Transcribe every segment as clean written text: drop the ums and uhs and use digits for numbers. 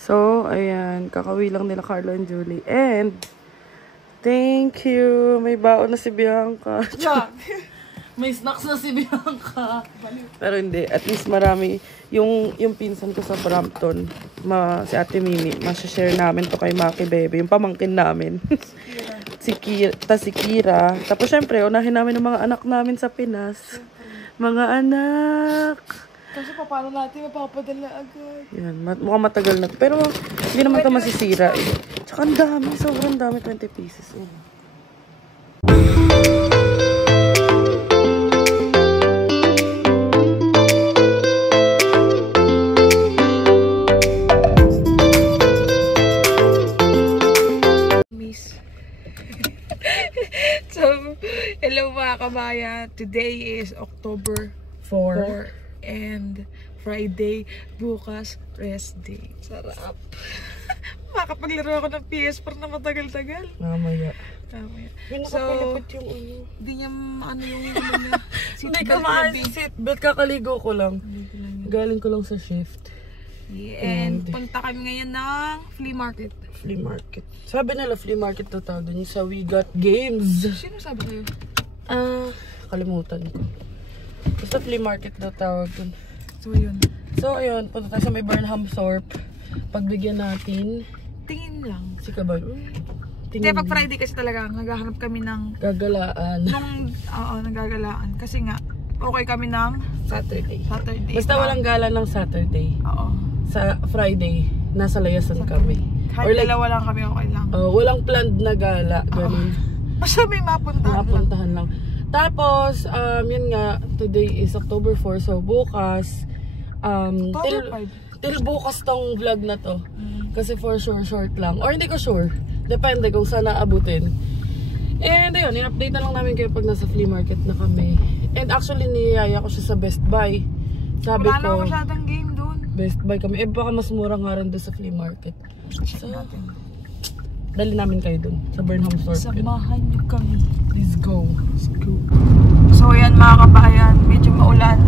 So, ayan. Kakawi lang nila Carlo and Julie. And, thank you. May baon na si Bianca. May snacks na si Bianca. Pero hindi. At least marami. Yung pinsan ko sa Brampton, si Ate Mimi, masashare namin to kay Maki Bebe. Yung pamangkin namin. si Kira. Tapos syempre, unahin namin ng mga anak namin sa Pinas. Mga anak. Kasi paano natin mapapadala agad? Yan, mukhang matagal na. Pero hindi naman ito masisira. Tsaka ang dami, sobrang dami, 20 pieces. So, hello mga kabayan. Today is October 4. And Friday, bukas, rest day. Sarap. Makapaglaro ako ng PS4 na matagal-tagal. Mamaya. So, yung hindi niya yung hindi ka seatbelt, kakaligo ko lang. Galing ko lang sa shift. Yeah, and punta kami ngayon ng flea market. Flea market. Sabi nila flea market to tawag dun sa We Got Games. Sino sabi kayo? Kalimutan ko. Basta flea market daw tawag dun. So ayun, punta tayo sa may Burnhamthorpe. Pagbigyan natin. Tingin lang. Si Kabal. Hindi, pag Friday kasi talaga, naghahanap kami ng gagalaan. Naggagalaan. Kasi nga, okay kami ng Saturday. Basta walang gala ng Saturday. Oo. Sa Friday, nasa layasan kami. Kahit dalawa lang kami, okay lang. Walang planned na gala. Ganun. Basta may mapuntahan lang. Tapos, yun nga, today is October 4, so bukas, till bukas tong vlog na to. Kasi for sure, short lang. Or hindi ko sure. Depende kung saan naabutin. And ayun, i-update na lang namin kayo pag nasa flea market na kami. And actually, niyaya ko siya sa Best Buy. Sabi wala ko, na masyadong game doon. Best Buy kami. Baka mas mura nga rin doon sa flea market. So, dali namin kayo dun sa Burnhamthorpe. Samahan niyo kami. Let's go. So ayan mga kabayan, medyo maulan.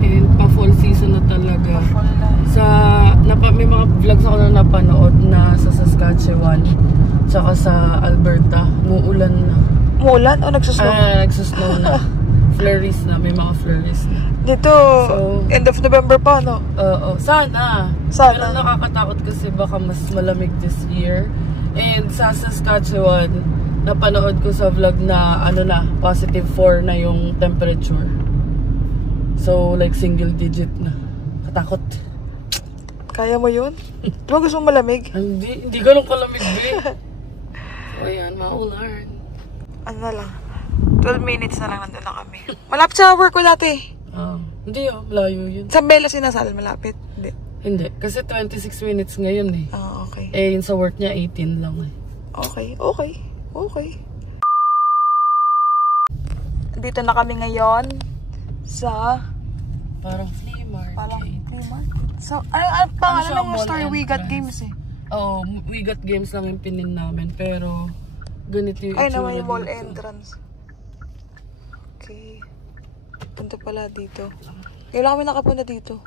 And pa-fall season na talaga. Pa-fall na. May mga vlogs ako na napanood na sa Saskatchewan. Tsaka sa Alberta. Muulan na. Muulan o nagsusnow? Nagsusnow na. Flurries na. May mga flurries na. Dito, end of November pa, no? Oo. Sana. Pero nakakatakot kasi baka mas malamig this year. And sa Saskatchewan, napanood ko sa vlog na positive 4 na yung temperature. So like single digit na. Katakot. Kaya mo yun? Di ba gusto mong malamig? Hindi ganun kalamig din. So ayan, maulan. Ano na lang, 12 minutes na lang nandun na kami. Malapit sa work ko dati. Hindi malayo yun. Sa Bella Sinasal, malapit? Hindi, kasi 26 minutes ngayon eh. Okay. Yun sa work niya 18 lang eh. Okay. Dito na kami ngayon sa parang flea market. So, ano pangalan ng store? We Got Games eh. We Got Games lang yung pinin namin, pero ganito yung itsura naman yung mall entrance. Okay. Punta pala dito. Kailangan kami nakapunta dito.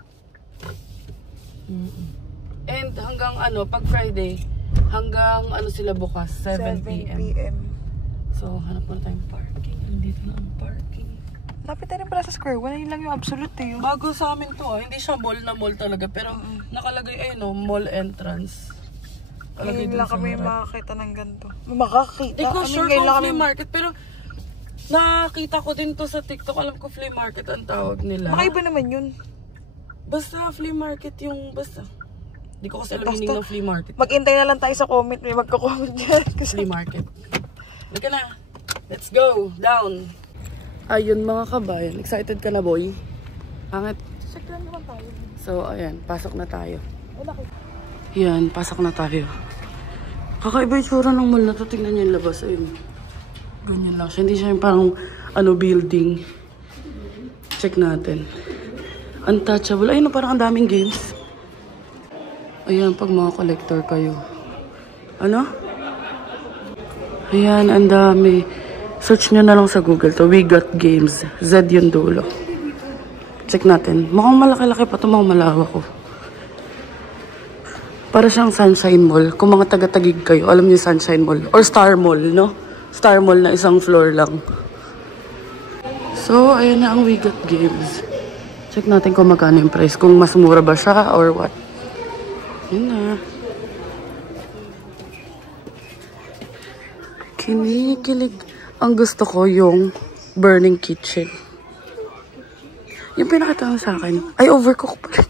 And hanggang pag Friday, hanggang sila bukas, 7 p.m. So, hanap muna tayong parking. Nandito na ang parking. Lapit na rin pala sa Square 1. Yun lang yung absolute eh. Bago sa amin to hindi siya mall na mall talaga. Pero nakalagay mall entrance. Ngayon lang kami makakita ng ganito. Makakita? Hindi ko sure kung flea market. Pero nakakita ko din to sa TikTok. Alam ko flea market ang tawag nila. Makaiba naman yun. Basta flea market yung basta. Hindi ko kasi alam meaning ng flea market. Mag-intay na lang tayo sa comment. May magko-comment dyan. Flea market. Halika na. Let's go. Down. Ayun mga kabayan. Excited ka na, boy? Angat. Saklan naman tayo. So, ayan. Pasok na tayo. Yan. Pasok na tayo. Kakaiba yung tsura ng mall na to. Tingnan niyo yung labas. Ayun. Ganyan lang siya. Hindi siya yung parang building. Check natin. Untouchable. Ayun, parang ang daming games. Ayan, pag mga collector kayo. Ayan, ang dami. Search nyo na lang sa Google to. We Got Games. Z yung dulo. Check natin. Mukhang malaki-laki pa ito. Mukhang malawak ko. Para siyang Sunshine Mall. Kung mga taga-Tagig kayo, alam niyo Sunshine Mall. Or Star Mall, no? Star Mall na isang floor lang. So, ayan na ang We Got Games. Check natin kung magkano yung price. Kung mas mura ba siya or what. Yun na. Kinikilig. Ang gusto ko yung Burning Kitchen. Yung pinakita sa akin. Ay, Overcook pala.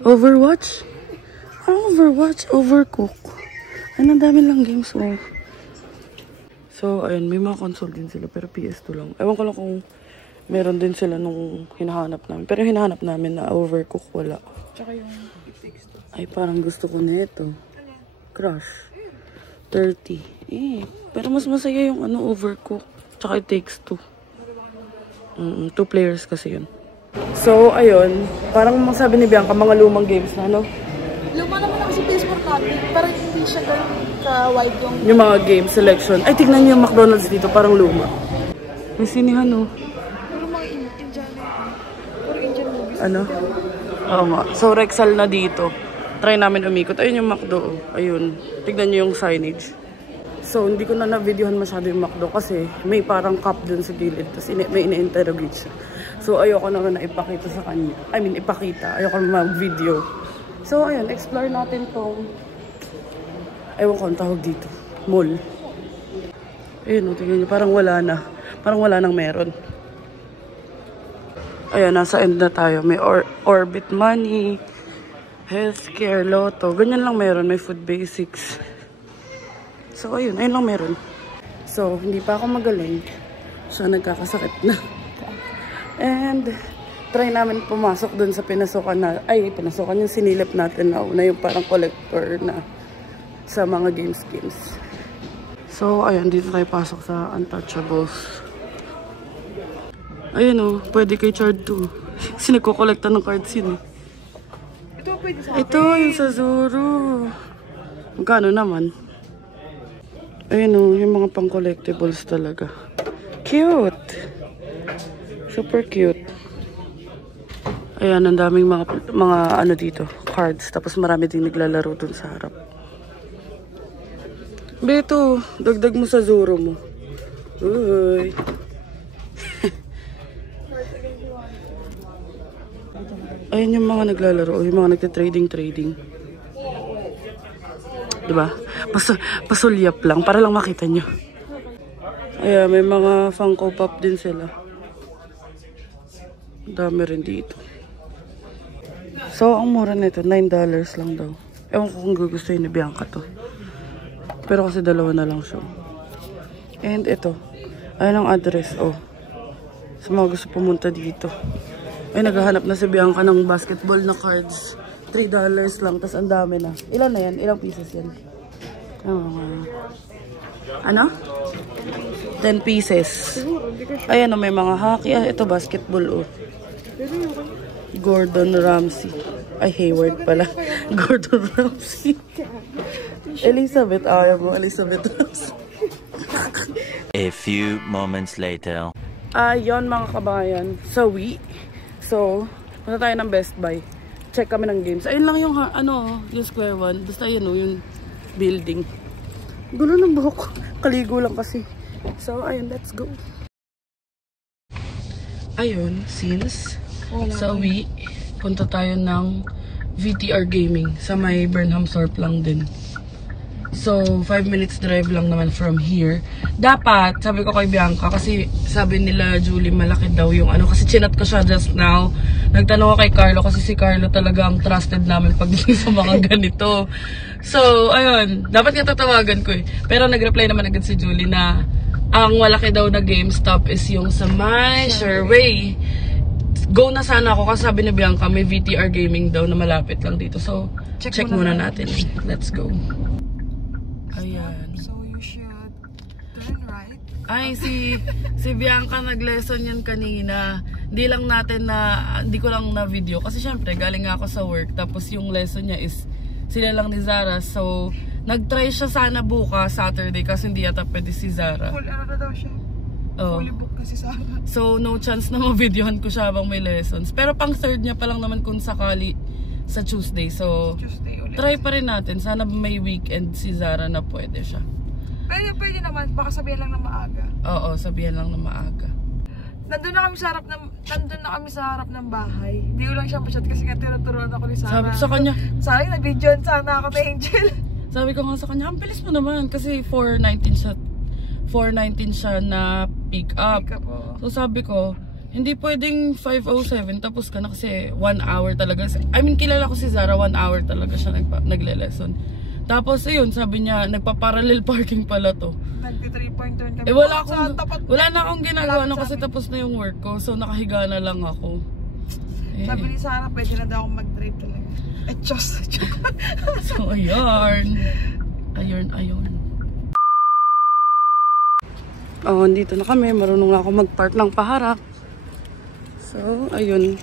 Overwatch? Overwatch, Overcook. Ay, ang dami lang games mo. So, ayun, may mga console din sila, pero PS2 lang. Ewan ko lang kung meron din sila nung hinahanap namin. Pero hinahanap namin na Overcook, wala. Tsaka yung It Takes Two. Ay, parang gusto ko na ito. Crush. 30. Pero mas masaya yung Overcook. Tsaka It Takes Two. 2 players kasi yun. So, ayun. Parang sabi ni Bianca, mga lumang games na, no? Luma naman ako sa PS4 natin. Parang hindi siya ganun ka-wide yung mga game selection. Ay, tignan niyo yung McDonald's dito. Parang luma. May sinihan, no? Pero mga Indian. Pero Indian movies. Ano? Oo nga. So, Rexall na dito. Try namin umikot. Ayun yung McDo. Ayun. Tignan niyo yung signage. So, hindi ko na na-videohan masyado yung McDo kasi may parang cup dun sa gilid. Tapos may ina-interrogate siya. So, ayoko naman na ipakita sa kanya. I mean, ipakita. Ayoko na mag-video. So, ayun. Explore natin tong... Ewan ko ang tawag dito. Mall. Ayun, tingnan niyo. Parang wala na. Parang wala nang meron. Ayun, nasa end na tayo. May Orbit Money, Healthcare, Lotto. Ganyan lang meron. May Food Basics. So, ayun. Ayun lang meron. So, hindi pa ako magaling. So, nagkakasakit na. And, try namin pumasok dun sa pinasukan na, pinasukan yung sinilip natin na una yung parang collector na sa mga games. So, ayun, dito tayo pasok sa Untouchables. Ayun pwede kay Chard 2. Kasi nagko-collecta ng cards yun eh. Ito pwede sa Ito, yung sa Zoro. Magkano naman? Ayun yung mga pang-collectibles talaga. Cute! Super cute. Ayan, ang daming mga ano dito, cards. Tapos marami din naglalaro dun sa harap. Beto, dagdag mo sa Zoro mo. Uy. Ayan yung mga naglalaro, yung mga nagte-trading. Diba? Pasulyap lang, para lang makita nyo. Ayan, may mga Funko Pop din sila. Dami rin dito. So, ang mura nito, $9 lang daw. Ewan ko kung gugustuhin ni Bianca to. Pero kasi dalawa na lang siya. And ito. Ayun ang address, sa mga gusto pumunta dito. Ay, naghahanap na si Bianca ng basketball na cards. $3 lang, tas ang dami na. Ilan na yan? Ilang pieces yan? Ano? 10 pieces. Ayan, may mga hockey. Ito, basketball, Gordon Ramsay. Ay, Hayward pala. Gordon Ramsay. Elizabeth. Ayaw mo, Elizabeth Ramsay. A few moments later. Yon mga kabayan. So, punta tayo ng Best Buy. Check kami ng games. Ayun lang yung, yung Square One. Basta yun, yung building. Gulo ng buhok. Kaligo lang kasi. So, ayun, let's go. Ayun, since sa uwi, punta tayo ng VTR Gaming sa may Burnhamthorpe lang din. So, 5 minutes drive lang naman from here. Dapat, sabi ko kay Bianca, kasi sabi nila Julie malaki daw yung kasi chinat ko siya just now. Nagtanong ako kay Carlo kasi si Carlo talaga ang trusted namin pagdating sa mga ganito. So, ayun, dapat nga tatawagan ko eh. Pero nag-reply naman agad si Julie na ang malaki daw na GameStop is yung sa my Sherway. Go na sana ako kasi sabi ni Bianca may VTR Gaming daw na malapit lang dito. So, check muna natin. Let's go. Ayan. So you should turn right. Ay, si Bianca nag-lesson yan kanina. Hindi ko lang na video. Kasi syempre, galing nga ako sa work. Tapos yung lesson niya is sila lang ni Zara. So, nag-try siya sana bukas, Saturday. Kasi hindi yata pwede si Zara. Full na daw siya. Fully book kasi Zara. So, no chance na ma-videohan ko siya habang may lessons. Pero pang third niya pa lang naman kung sakali sa Tuesday. So, Tuesday ulit. try pa rin natin. Sana may weekend si Zara na pwede siya. Pwede naman. Baka sabihan lang na maaga. Oo, sabihan lang na maaga. Nandun na kami sa harap ng bahay. Hindi ko lang siya ma-chat kasi nga tinuturuan ako ni Sarah. Sabi sa kanya, Sayang, nag-videoan sana ako ni Angel. sabi ko nga sa kanya, ang bilis mo naman kasi 4:19 siya na pick up. So sabi ko, hindi pwedeng 5:07 tapos ka na kasi 1 hour talaga. I mean, kilala ko si Zara, 1 hour talaga siya nagle-lesson. Tapos ayun, sabi niya, nagpa-parallel parking pala to. Nagti-3-point turn kami. Wala na akong ginagawa no, kasi tapos na yung work ko. So nakahiga na lang ako. Sabi ni Sarah, pwede na daw akong mag-drive talaga. Diyos. So ayun. Ayun. Oh, dito na kami. Marunong na ako mag-park ng paharap. So, ayun.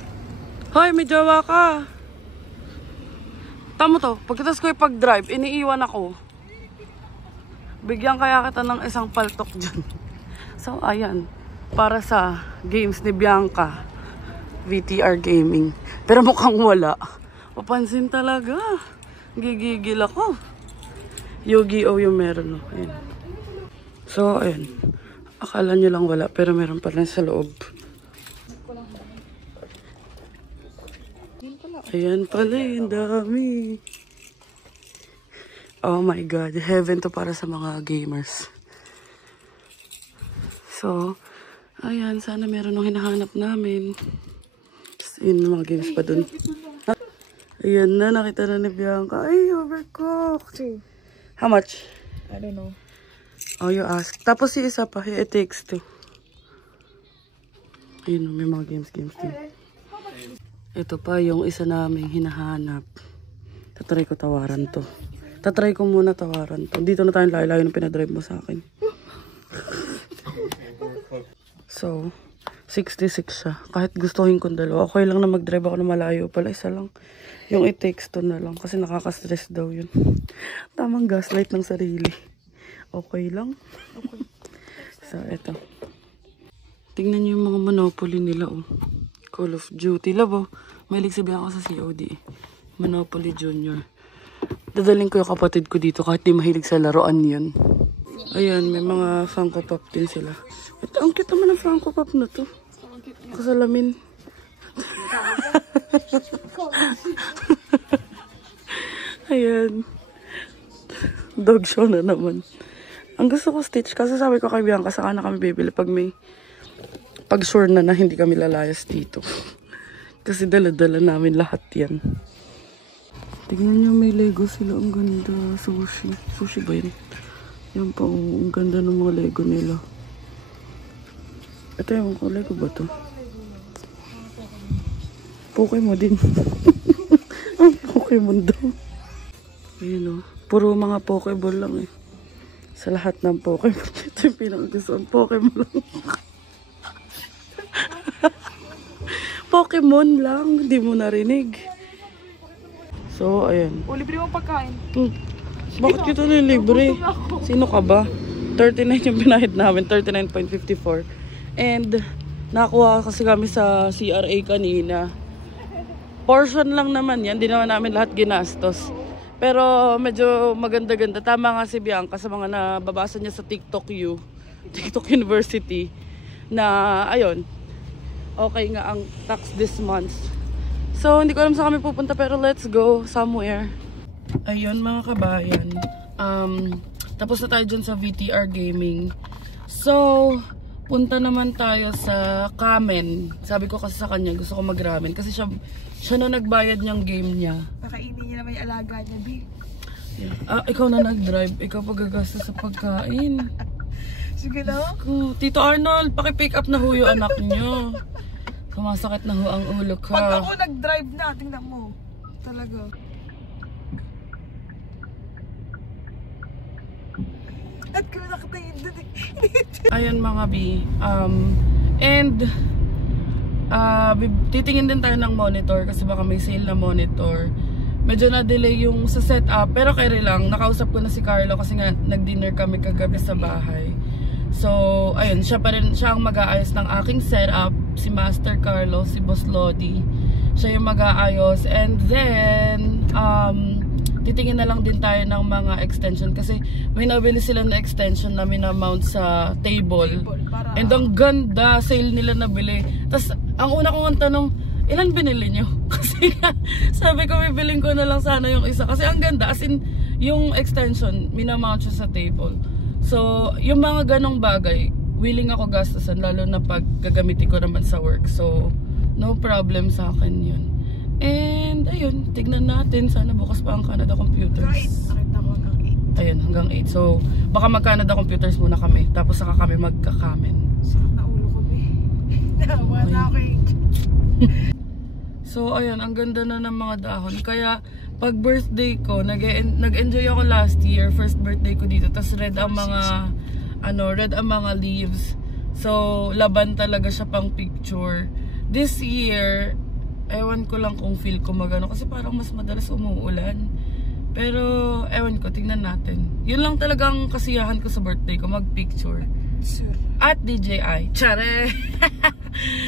Hoy, may jowa ka! Tama to, pagkitas ko yung pag-drive, iniiwan ako. Bigyan kaya kita ng isang paltok dyan. So, ayan. Para sa games ni Bianca. VTR Gaming. Pero mukhang wala. Papansin talaga. Gigigil ako. Yu-Gi-Oh yung meron. No? Ayan. So, ayan. Akala nyo lang wala, pero meron pa rin sa loob. Ayan pala, yung dami. Oh my God, heaven to para sa mga gamers. So, ayan, sana meron nung hinahanap namin. Yun, mga games pa dun. Ayan na, nakita na ni Bianca. Ay, overcooked. How much? I don't know. Oh, you ask. Tapos yung isa pa, it takes two. Ayun, may mga games din. Ito pa yung isa naming hinahanap. Tatry ko tawaran to. Tatry ko muna tawaran to. Dito na tayo layo-layo ng pinadrive mo sa akin. So, 66 siya. Kahit gustuhin kong dalawa. Okay lang na mag-drive ako na malayo pala. Isa lang. Yung it takes two na lang. Kasi nakaka-stress daw yun. Tamang gaslight ng sarili. Okay lang. Okay. So, eto. Tingnan niyo yung mga Monopoly nila, oh. Call of Duty. Labo, mahilig sabihan ako sa COD. Monopoly Junior. Dadaling ko yung kapatid ko dito kahit di mahilig sa laruan yun. Ayan, may mga Funko Pop din sila. Ito, ang cute naman ng Funko Pop na to. Kasalamin. Ayan. Dog show na naman. Ang gusto ko Stitch kasi sabi ko kay Bianca saka na kami bibili pag sure na hindi kami lalayas dito. Kasi dala-dala namin lahat yan. Tingnan nyo, may Lego sila. Ang ganda. Sushi. Sushi ba yun? Yan pa. Ang ganda ng mga Lego nila. Ito yung Lego ba to? Pokemon din. Pokemon daw. Ayun o. Puro mga Pokeball lang eh. Sa lahat ng Pokemon. Ito yung pinakagustuhan. Pokemon lang. Pokemon lang, hindi mo narinig. So, ayan. O, libre mo pagkain. Bakit kita nilibre? Sino ka ba? 39 yung binahid namin, 39.54. And, nakuha kasi kami sa CRA kanina. Portion lang naman yan, di naman namin lahat ginastos. Pero, medyo maganda-ganda. Tama nga si Bianca sa mga nababasa niya sa TikTok University. Na, ayun. Okay nga ang tax this month. So, hindi ko alam saan kami pupunta pero let's go somewhere. Ayun mga kabayan. Tapos na tayo dyan sa VTR Gaming. So, punta naman tayo sa Kamen. Sabi ko kasi sa kanya gusto ko mag-ramen. Kasi siya na nagbayad niyang game niya. Nakainin niya naman yung alaga niya, B. Yeah. Ikaw na nag-drive. Ikaw pagagasta sa pagkain. Sige na. Tito Arnold, paki-pick up na ho yung anak niyo. Kumasakit na ho ang ulo ka. Pag ako nag-drive na, tingnan mo. Talaga. At kung nakatingin doon eh. Ayun mga B. Titingin din tayo ng monitor kasi baka may sale na monitor. Medyo na-delay yung sa setup. Pero kaya lang, nakausap ko na si Carlo kasi nga nag-dinner kami kagabi sa bahay. So, ayun, siya ang mag-aayos ng aking setup. Si Master Carlo, si Boss Lodi. Siya yung mag-aayos. And then, titingin na lang din tayo ng mga extension kasi may nabili sila na extension na minamount sa table. And ang ganda, sale nila nabili. Tapos, ang una kong tanong, ilan binili nyo? Kasi sabi ko, bibiling ko na lang sana yung isa. Kasi ang ganda, as in, yung extension, minamount siya sa table. So, yung mga ganong bagay, willing ako gastusan, lalo na pag gagamitin ko naman sa work. So, no problem sa akin yun. And, ayun, tignan natin. Sana bukas pa ang Canada Computers. Nakita ko hanggang 8. Ayun, hanggang 8. So, baka mag-Canada Computers muna kami. Tapos saka kami magkakamen. Sakit na ulo ko, be. Nawa na ako eh. So, ayun, ang ganda na ng mga dahon. Kaya, pag birthday ko, nag-enjoy ako last year. First birthday ko dito. Tapos red ang mga, red ang mga leaves. So, laban talaga siya pang picture. This year, ewan ko lang kung feel ko magano kasi parang mas madalas umuulan. Pero ewan ko, tingnan natin. Yun lang talagang kasiyahan ko sa birthday ko, mag-picture. Sure. At DJI. Tsare!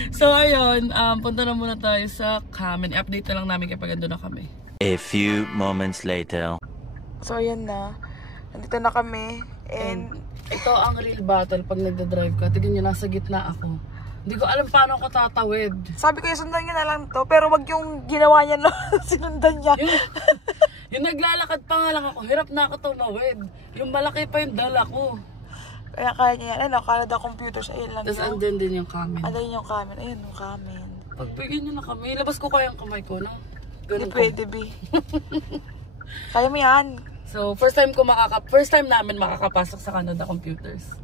So ayun, punta na muna tayo sa Kamen. I-update na lang namin kapag ando na kami. A few moments later. So ayan na. Nandito na kami. And ito ang real battle pag nagda-drive ka. Tignan nyo, nasa gitna ako. Hindi ko alam paano ako tatawid. sabi ko yung sundan niya na lang to. Pero wag yung ginawa niya na sinundan niya. Yung naglalakad pa nga lang ako, hirap na ako tumawid. Yung malaki pa yung dala ko. Kaya niya yan. Canada Computers. Ayun lang. Tapos andyan din yung Kamen. Andyan yung Kamen. Ayun yung Kamen. Pagbigyan nyo na kami, labas ko kaya ang kamay ko na. Hindi pwede, be. Kaya mo yan. So, first time namin makakapasok sa Canada Computers.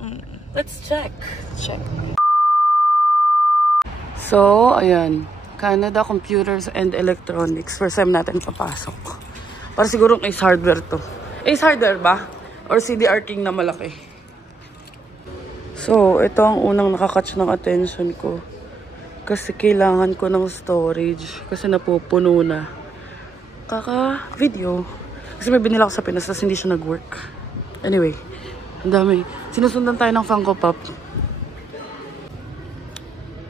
Let's check. Check. So, ayan. Canada Computers and Electronics. First time natin papasok. Para siguro Ace Hardware to. Ace Hardware ba? Or CDR King na malaki? So, ito ang unang nakakatch ng attention ko. Kasi kailangan ko ng storage. Kasi napupuno na. Kaka-video. Kasi may binila ko sa Pinas, tapos hindi siya nag-work. Anyway, ang dami. Sinusundan tayo ng Funko Pop.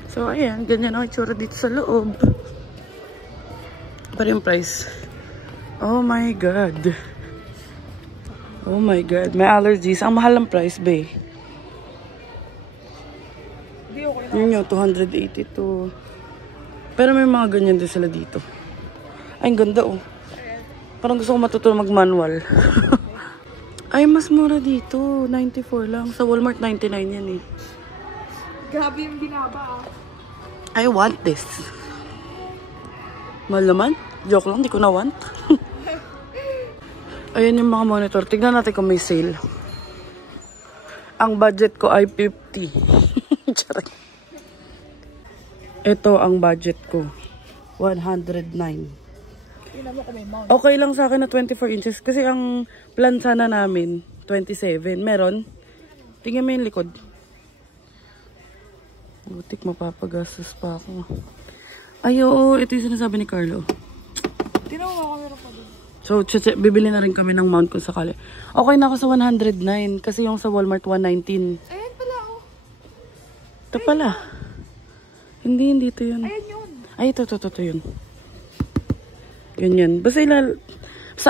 So, ayan. Ganyan ang itsura dito sa loob. Pero yung price. Oh my God. Oh my God. May allergies. Ang mahal ng price, bae. Yun yun, 282. Pero may mga ganyan din sila dito. Ay, ang ganda oh. Parang gusto ko matuto mag-manual. Ay, mas mura dito. 94 lang. Sa Walmart, 99 yan eh. Grabe yung binaba ah. I want this. Mahal naman. Joke lang, di ko na want. Ayan yung mga monitor. Tignan natin kung may sale. Ang budget ko ay 50. Charay. Ito ang budget ko. 109. Okay lang sa akin na 24 inches. Kasi ang plan sana namin, 27. Meron. Tingnan mo yung likod. Butik, mapapagastos pa ako. Ay, oo. Ito yung sinasabi ni Carlo. Tinawa ko meron pa din. So, bibili na rin kami ng mount kung sakali. Okay na ako sa 109. Kasi yung sa Walmart, 119. Ayan pala oh. Ito pala. Hindi ito yun. Ayan yun. Ay, ito yun. Ganyan. Basta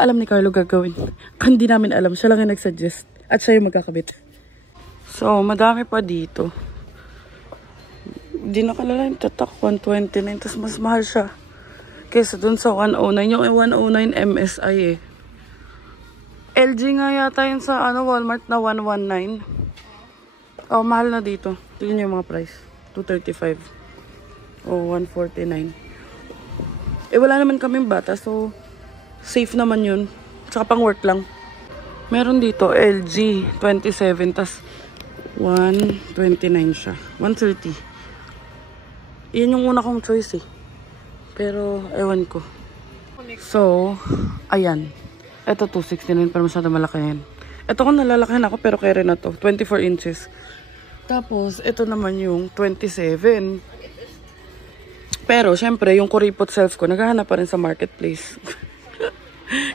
alam ni Carlo gagawin. Hindi namin alam. Siya lang yung nagsuggest. At siya yung magkakabit. So, madami pa dito. Hindi nakalala yung tatak. 129. Tapos mas mahal siya. Kesa dun sa 109. Yung 109 MSI eh. LG nga yata yun sa Walmart na 119. Oh, mahal na dito. Tignan niyo yung mga price. 235. Oh, 149. Eh, wala naman kaming bata. So, safe naman yun. Tsaka pang work lang. Meron dito, LG 27. Tas 129 siya. 130. Yan yung una kong choice eh. Pero, ewan ko. So, ayan. Ito 269, pero masyado malaki yan. Ito kung nalalakihan ako, pero kaya rin na to. 24 inches. Tapos, ito naman yung 27. Pero, syempre, yung kuripot self ko, naghahanap pa rin sa marketplace.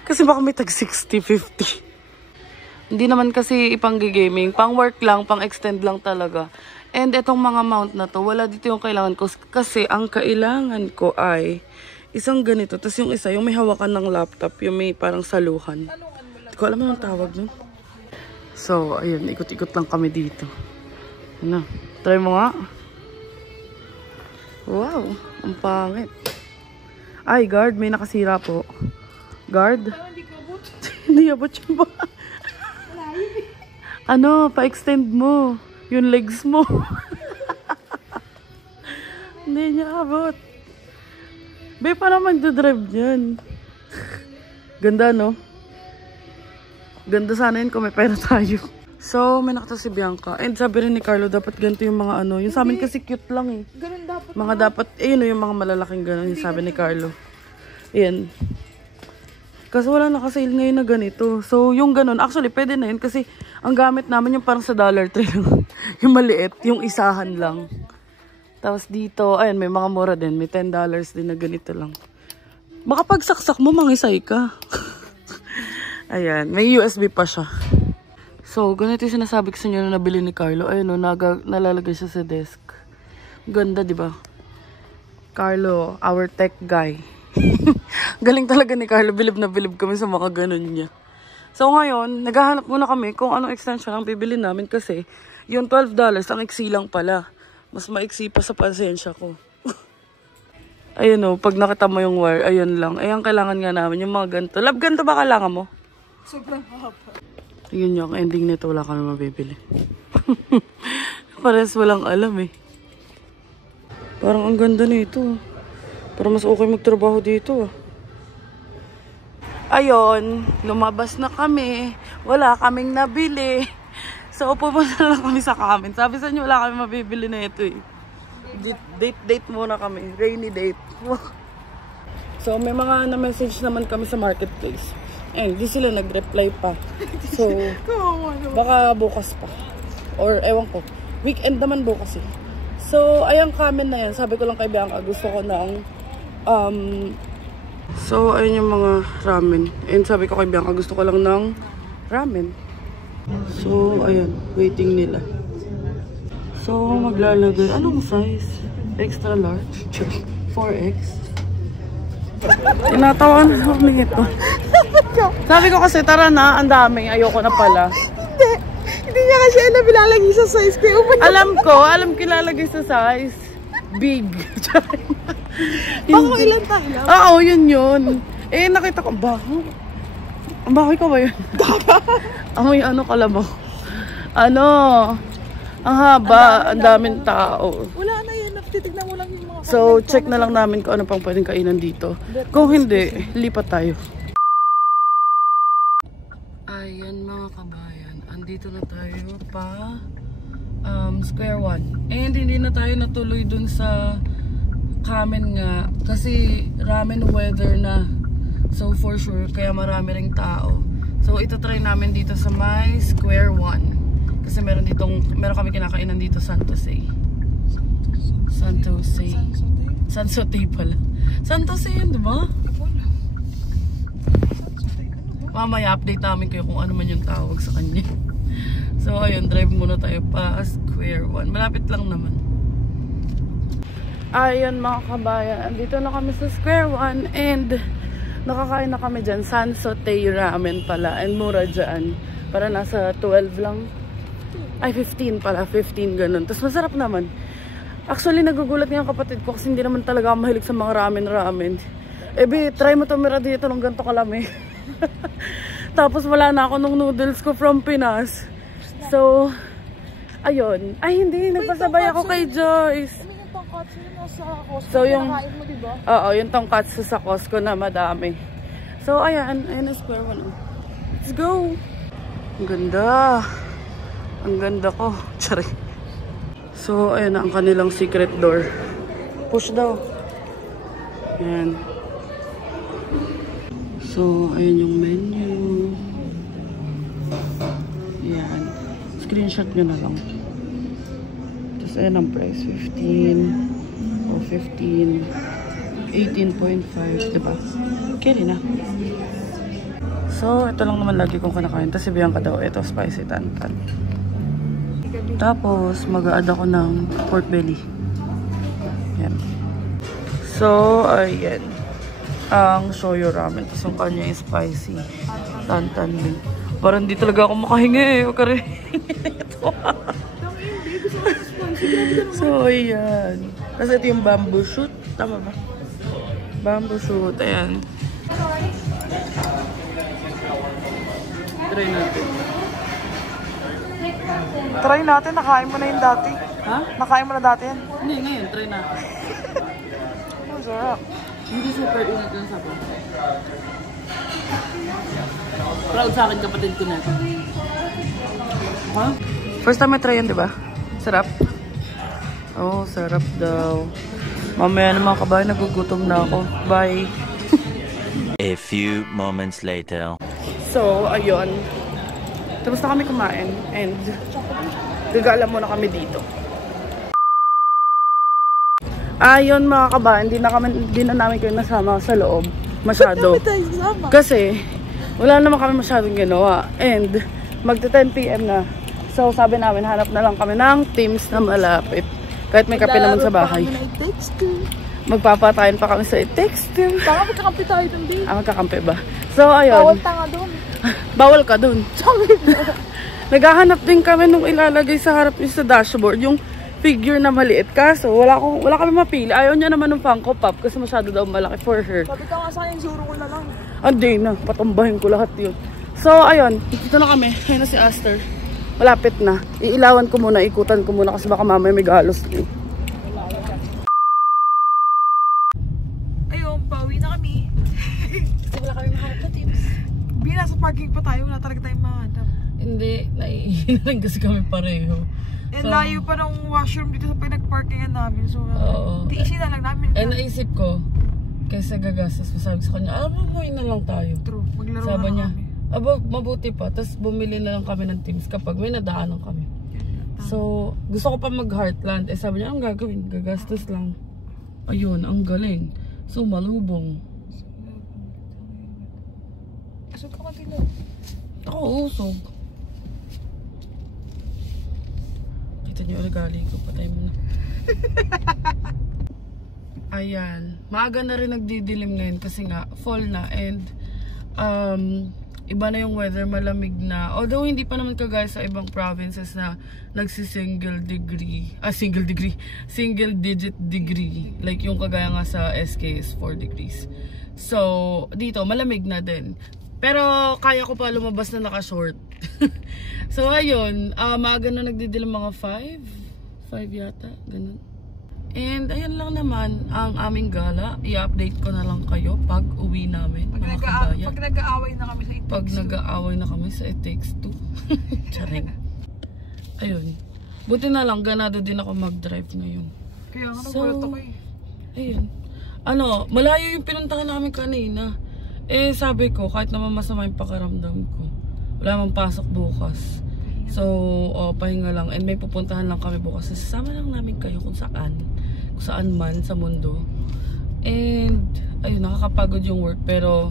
Kasi baka may tag 60, 50. Hindi naman kasi ipang-gaming. Pang work lang, pang extend lang talaga. And itong mga mount na to, wala dito yung kailangan ko. Kasi ang kailangan ko ay Isang ganito, tapos yung isa, yung may hawakan ng laptop, yung may parang saluhan. Hindi ko alam anong tawag nun. So, ayun, ikot-ikot lang kami dito. Ano, try mo nga. Wow, ang pangit. Ay, guard, may nakasira po. Guard? Hindi abot yung ba? Ano, pa-extend mo. Yung legs mo. Hindi niya abot. Be, paano magdadrive dyan? Ganda, no? Ganda sana yun kung may pera tayo. So, may nakita si Bianca. And sabi rin ni Carlo, dapat ganito yung mga ano. Yung sa amin kasi cute lang eh. Ganun dapat. Mga dapat, yun yung mga malalaking ganun. Yung sabi ni Carlo. Ayan. Kasi wala nakasale ngayon na ganito. So, yung ganun, actually, pwede na yun. Kasi, ang gamit namin yung parang sa Dollar Tree lang. Yung maliit, yung isahan lang. Tapos dito, ayan, may mga mura din. May $10 din na ganito lang. Makapagsaksak mo, mangisay ka. Ayan, may USB pa siya. So, ganito yung sinasabi ko sa inyo na nabili ni Carlo. Ayun, no, nalalagay siya sa desk. Ganda, di ba? Carlo, our tech guy. Galing talaga ni Carlo. Bilib na bilib kami sa mga ganun niya. So, ngayon, naghahanap muna kami kung anong extension ang bibili namin kasi yung $12, ang iksi lang pala. Mas maiksi pa sa pasensya ko. Ayun o, pag nakita mo yung wire, ayun lang. Ayan, kailangan nga namin yung mga ganito. Lab, ganito ba kailangan mo? Sobrang haba. Yun yung ending nito, wala kami mabibili. Pares walang alam eh. Parang ang ganda nito. Parang mas okay magtrabaho dito ah. Ayun, lumabas na kami. Wala kaming nabili. So, pupunta lang kami sa comment. Sabi sa inyo, wala kami mabibili na ito eh. Date muna kami. Rainy date. So, may mga na-message naman kami sa marketplace. Eh, hindi sila nag-reply pa. So, baka bukas pa. Or, ewan ko. Weekend naman bukas eh. So, ayang comment na yan. Sabi ko lang kay Bianca, gusto ko ng so, ayun yung mga ramen. And sabi ko kay Bianca, gusto ko lang ng ramen. So, ayan. Waiting nila. So, maglalagay. Anong size? Extra large? 4X? Tinatawan ako nito. Sabi ko kasi, tara na. Ang dami. Ayoko na pala. Hindi niya kasi na bilalagay sa size ko. Alam ko ilalagay sa size. Big. Bako ilan tayo? Oo, yun. Eh, nakita ko, baho. Ang bahoy ka ba yun? Amoy ano kalabaw. Ano? Ang haba, ang daming tao. Wala na yan. Titignan mo lang yung mga So, check na lang namin kung ano pang pwedeng kainan dito. Kung hindi, lipat tayo. Ayan mga kabayan. Andito na tayo pa Square One. And hindi na tayo natuloy dun sa kamen nga. Kasi ramen weather na. So, for sure, kaya marami ring tao. So, ito try namin dito sa may Square One. Kasi meron kami kinakainan dito Santosay. Sansotay pala. Santosay yun, diba? Mamaya update namin kayo kung ano man yung tawag sa kanya. So, ayun, drive muna tayo pa Square One. Malapit lang naman. Ayun mga kabayan, andito na kami sa Square One and nakakain na kami dyan. Sansotay ramen pala and mura dyan. Para nasa 12 lang. Ay, 15 pala. 15 ganun. Tapos masarap naman. Actually, nagugulat nga kapatid ko kasi hindi naman talaga ako mahilig sa mga ramen. Ebi, try mo tumira dito ng ganito kalami. Tapos wala na ako nung noodles ko from Pinas. So, ayun. Ay, hindi. Nagpasabay ako kay Joyce. So, yung oo, yung tongkatsu sa Costco na madami. So, ayan. Ayan ang Square One. Let's go! Ang ganda. Ang ganda ko. Tsari. So, ayan ang kanilang secret door. Push daw. Ayan. So, ayan yung menu. Ayan. Screenshot nyo na lang. Tapos, ayan ang price. 15 o 15. 18.5. Diba? Okay na. So, ito lang naman lagi kong kinakain. Tapos, sabihan ka daw, ito spicy tantan. Tapos, mag-a-add ako ng pork belly. Ayan. So, ayan. ang shoyu ramen. Tapos yung kanya yung spicy. Tantan din. Parang hindi talaga ako makahinga eh. Huwag ka rin. So, ayan. Tapos ito yung bamboo shoot. Tama ba? Bamboo shoot. Ayan. Try natin. Try natin, nakain mo na yung dati. Ha? Nakain mo na dati yan. Hindi, ngayon. Try natin. Ang sarap. Hindi super init yung sabaw. Proud sa akin kapatid ko na. Ha? First time I try yan, di ba? Sarap. Oh, sarap daw. Mamaya na mga kabayan, nagugutom na ako. Bye. A few moments later. So, ayun. Tapos na kami kumain. And gagala muna kami dito. Ayun mga kabayan, di na namin kayo nasama sa loob. Masyado. Kasi, wala naman kami masyadong ginawa. And, magta 10 PM na. So, sabi namin, hanap na lang kami ng teams na malapit. Kahit may kape naman sa bahay. Magpapatayin pa kami sa i-texting. Baka magkakampi tayo dun, babe. Magkakampi ba? So, ayun. Bawal tanga dun. Bawal ka dun. Naghahanap din kami nung ilalagay sa harap yung sa dashboard. Yung figure na maliit. Kaso, wala kami mapili. Ayaw niya naman ng Funko Pop kasi masyado daw malaki for her. Sabi ka nga sa akin, zuro ko na lang. Hindi na. Patumbahin ko lahat yun. So, ayun. Dito na kami. Ayun na si Aster. Malapit na. Iilawan ko muna. Ikutan ko muna kasi baka mamaya may galos din. Ayun, pauwi na kami. Kasi wala kami mahanap na teams. Nasa parking pa tayo. Wala talaga tayong mahanap. Hindi. Naiinan kasi kami pareho. And layo pa ng washroom dito sa pinag-parkingan namin. So, tiisin na lang namin. Eh, naisip ko, kaysa gagastos, masabi sa kanya, alam mo, umuwi na lang tayo. True. Maglaro Sabi na niya, kami. Mabuti pa. Tapos bumili na lang kami ng teams kapag may nadaanan kami. So, gusto ko pa mag-Heartland. Eh, sabi niya, ang gagawin? Gagastos lang. Ayun, ang galing. So, malubong. Asog ka matila. Ako, usog. Kita niyo, ugali ko. Patay mo na. Ayan. Maaga na rin nagdidilim ngayon kasi nga, fall na. And, iba na yung weather, malamig na. Although hindi pa naman kagaya sa ibang provinces na single digit degree. Like yung kagaya nga sa SK is 4 degrees. So, dito malamig na din. Pero kaya ko pa lumabas na naka-short. So, ayun, maaga na nagdidilim mga 5 yata, ganun. And ayan lang naman ang aming gala. I-update ko na lang kayo pag uwi namin. Pag nag-aaway na kami sa It Takes Two. Pag nag-aaway na kami sa It Takes Two. Charing. Ayun. Buti na lang, ganado din ako mag-drive ngayon. Kaya nga nagulat ako eh. Ayun. Malayo yung pinuntahan namin kanina. Eh, sabi ko, kahit naman masama yung pakiramdam ko, wala mang pasok bukas. So, pahinga lang. And may pupuntahan lang kami bukas. Sasama lang namin kayo kung saan man sa mundo. And, ayun, nakakapagod yung work. Pero,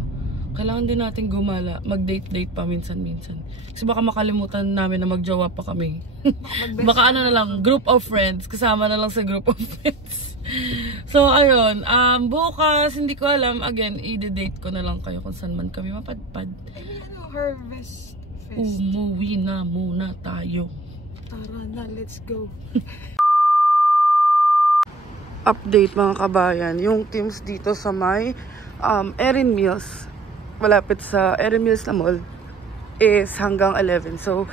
kailangan din natin gumala. Mag-date-date pa minsan-minsan. Kasi baka makalimutan namin na magjowa pa kami. Baka ano na lang, group of friends. Kasama na lang sa group of friends. So, ayun. Bukas, hindi ko alam. Again, i-date ko na lang kayo kung saan man kami mapadpad. Harvest Fest. Umuwi na muna tayo. Tara na, let's go. Update mga kabayan. Yung teams dito sa may Erin Mills. Malapit sa Erin Mills na mall is hanggang 11. So,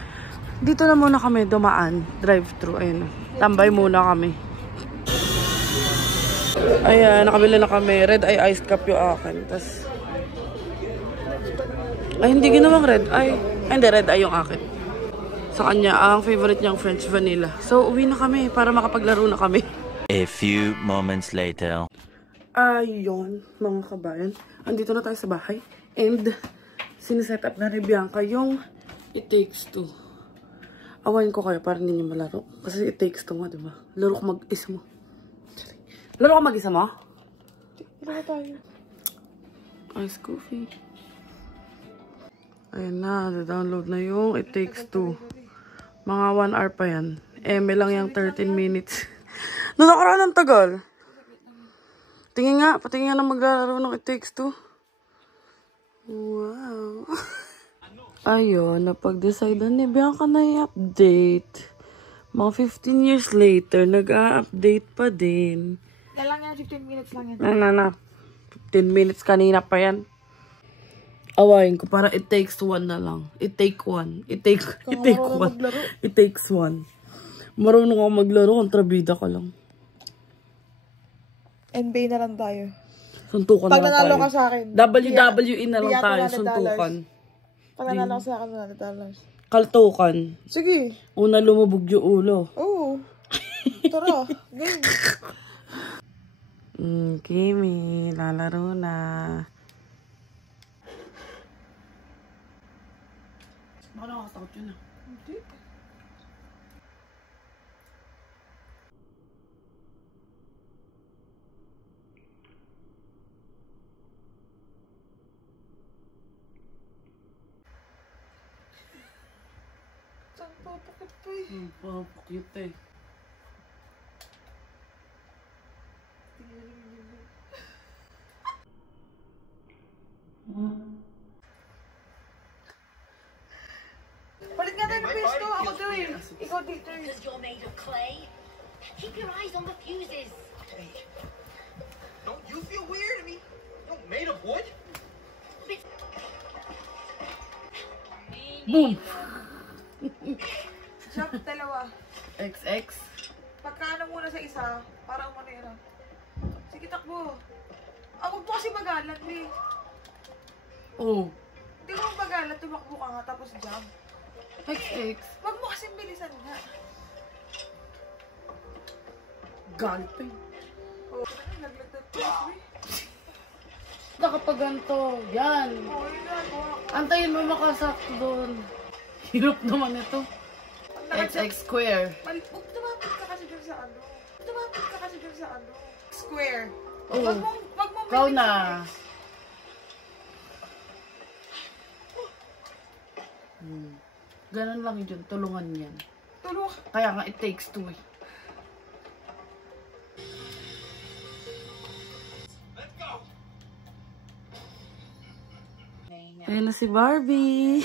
dito na muna kami dumaan. Drive-thru. Ayun. Tambay muna kami. Ayan, nakabili na kami. Red eye iced cup yung akin. Tapos, ay, hindi ginawang red eye. Ay, hindi, red eye yung akin. Sa kanya, ang favorite niyang French vanilla. So, uwi na kami para makapaglaro na kami. A few moments later. Ayun, mga kabayan. Andito na tayo sa bahay. And, siniset up na ni Bianca yung It Takes Two. Awayin ko kayo para hindi niyo malaro. Kasi It Takes Two nga, diba? Laro ko mag-isa mo. Laro ko mag-isa mo? Laro tayo. Ice coffee. Ayan na, download na yung It Takes Two. Mga 1 hour pa yan. Lang yung 13 minutes. Noong nakaraan ng tagal. Patingin nga na maglalaro ng It Takes Two. Wow. Ayun, napag-decide ni Bianca na i-update. Mga 15 years later, nag-a-update pa din. Lang yan, 15 minutes lang yan. 15 minutes kanina pa yan. Awayin ko, para It Takes One na lang. It takes one. It takes one. Marunong ako maglaro, kontrabida ka lang. NBA na lang tayo. Suntukan Pag na lang nanalo tayo. ka sa akin. WWE na lang bigyan tayo, ko $100. suntukan. Pag nanalo ka sa akin, $100. Kaltukan. Sige. Una lumubog yung ulo. Oo. Tara, game. Kimi, lalaro na. Baka nakakatakot yun ah. Hindi. Saan papakit pa eh? Papakit eh. Palit nga tayo ng pesto. Ako to eh. Ikaw dito eh. Because you're made of clay. Keep your eyes on the fuses. Hey, don't you feel weird? I mean, you're made of wood. Boom! Jump, dalawa. XX. Pagkaano muna sa isa, para umanera. Sige, takbo. Huwag mo kasi magalan, eh. Oh. Hindi mo magalan, tumakbo ka nga, tapos jump. XX. Huwag mo kasi bilisan nga. Galit pa yun. Oh, naglagdag ko, eh. Kapag ganito, yan. Oh, yun na, oh. Antayin mo makasakto doon. Hirap naman ito. XX square. Tumapit ka kasi dun sa ano. Tumapit ka kasi dun sa ano. Square. Oh. Wag mo Ikaw na. Ganun lang yun. Tulungan yan. Tulong. Kaya nga, It Takes Two eh. Ayan na si Barbie.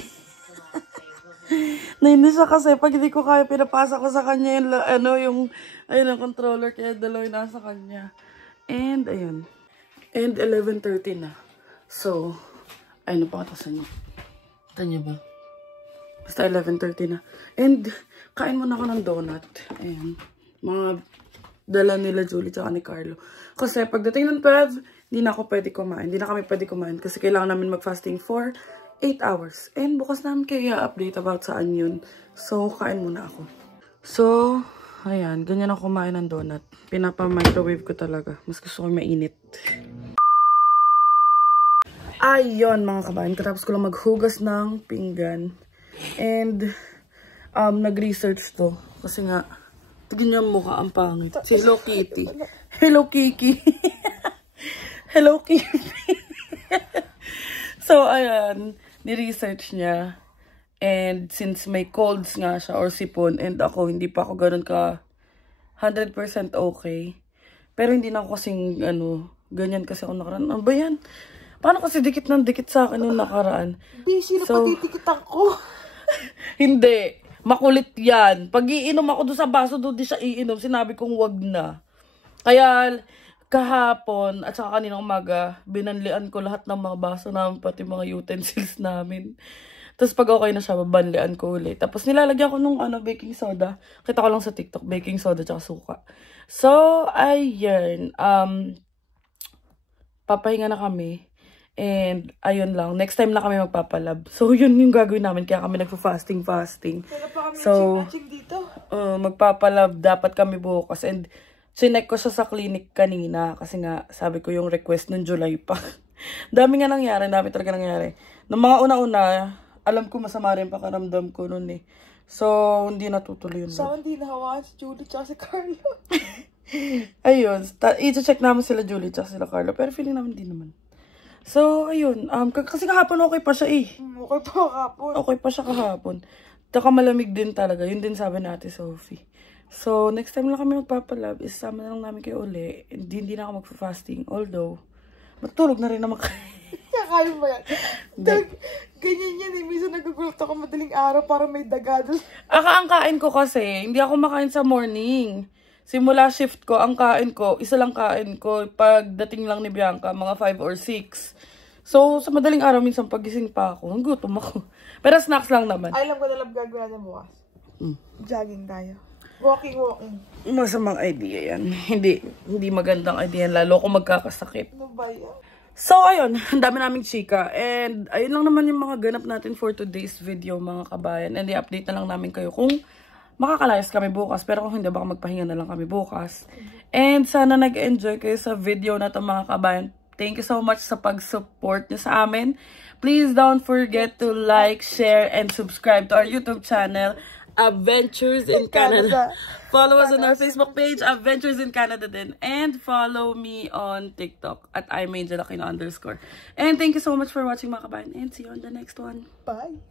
Nainis siya kasi pag hindi ko kaya pinapasa ko sa kanya yung, ayun ang controller, kaya dalawa yung nasa kanya. And ayun. And 11:30 na. So, ayun na pakatasan niyo. Tanya ba? Basta 11:30 na. And kain muna ako ng donut. Ayan. Mga dala nila Julie tsaka ni Carlo. Kasi pagdating ng 12, hindi na ako pwede kumain. Hindi na kami pwede kumain kasi kailangan namin mag-fasting for 8 hours. And bukas namin kayo update about saan yun. So, kain muna ako. So, ayan. Ganyan ako kumain ng donut. Pinapa-microwave ko talaga. Mas gusto ko mainit. Ayun mga kabayan. Katapos ko lang maghugas ng pinggan. And, nag-research to. Kasi nga, tignan niyo ang mukha ang pangit. Si Hello Kitty. Hello Kiki. Hello Kitty. So, ayan. Ni-research niya. And since may colds nga siya or sipon and ako, hindi pa ako ganun ka 100% okay. Pero hindi na ako kasing, ganyan kasi ako nakaraan. Ano ba yan? Paano kasi dikit ng dikit sa akin yung nakaraan? Di, sino so, patitikitan ko? Hindi. Makulit yan. Pag iinom ako doon sa baso, doon di siya iinom. Sinabi kong wag na. Kaya, kahapon at saka kaninang umaga, binanlian ko lahat ng mga baso namin, pati mga utensils namin. Tapos pag okay na siya, babanlian ko ulit. Tapos nilalagyan ko nung baking soda. Kita ko lang sa TikTok, baking soda tsaka suka. So, ayun. Papahinga na kami. And, ayun lang. Next time na kami magpapalab. So, yun yung gagawin namin. Kaya kami nagpa-fasting. Pero pa kami So, dito. magpapalab dapat kami bukas. And, sinek ko siya sa clinic kanina. Kasi nga, sabi ko yung request ng July pa. Dami nga nangyari. Dami talaga nangyari. Nung mga una-una, alam ko masama rin pakaramdam ko nun eh. So, hindi natutuloy yun. So, hindi nahawakan si Julie tsaka si Carlo. Ayun. I-check namin sila Julie tsaka sila Carlo. Pero feeling namin hindi naman. So, ayun. Kasi kahapon okay pa siya eh. Okay pa kahapon. Okay pa siya kahapon. Tsaka malamig din talaga. Yun din sabi ni Ate Sophie. So, next time lang kami magpapalab, isama na lang namin kayo uli. Hindi na ako magpa-fasting. Although, matulog na rin naman kayo. Kaya mo yan. Ganyan yan eh. Minsan nagugulot ako madaling araw para may daga doon. Ang kain ko kasi, hindi ako makain sa morning. Simula shift ko, ang kain ko, isa lang kain ko. Pagdating lang ni Bianca, mga 5 or 6. So, sa madaling araw, minsan pagising pa ako, gutom ako. Pero snacks lang naman. Ay, alam ko na lang gagawin natin bukas. Jogging tayo. Walking. Masamang idea yan. Hindi magandang idea yan, lalo kung magkakasakit. Ano ba yan? So, ayun. Ang dami naming chika. And, ayun lang naman yung mga ganap natin for today's video, mga kabayan. And, i-update na lang namin kayo kung makakalayas kami bukas. Pero kung hindi, baka magpahinga na lang kami bukas. And, sana nag-enjoy kayo sa video na ito, mga kabayan. Thank you so much sa pag-support niyo sa amin. Please don't forget to like, share, and subscribe to our YouTube channel, Adventures in Canada. Follow us on our Facebook page, Adventures in Canada din. And follow me on TikTok at @IMangelAquino_. And thank you so much for watching, mga kabayan. And see you on the next one. Bye!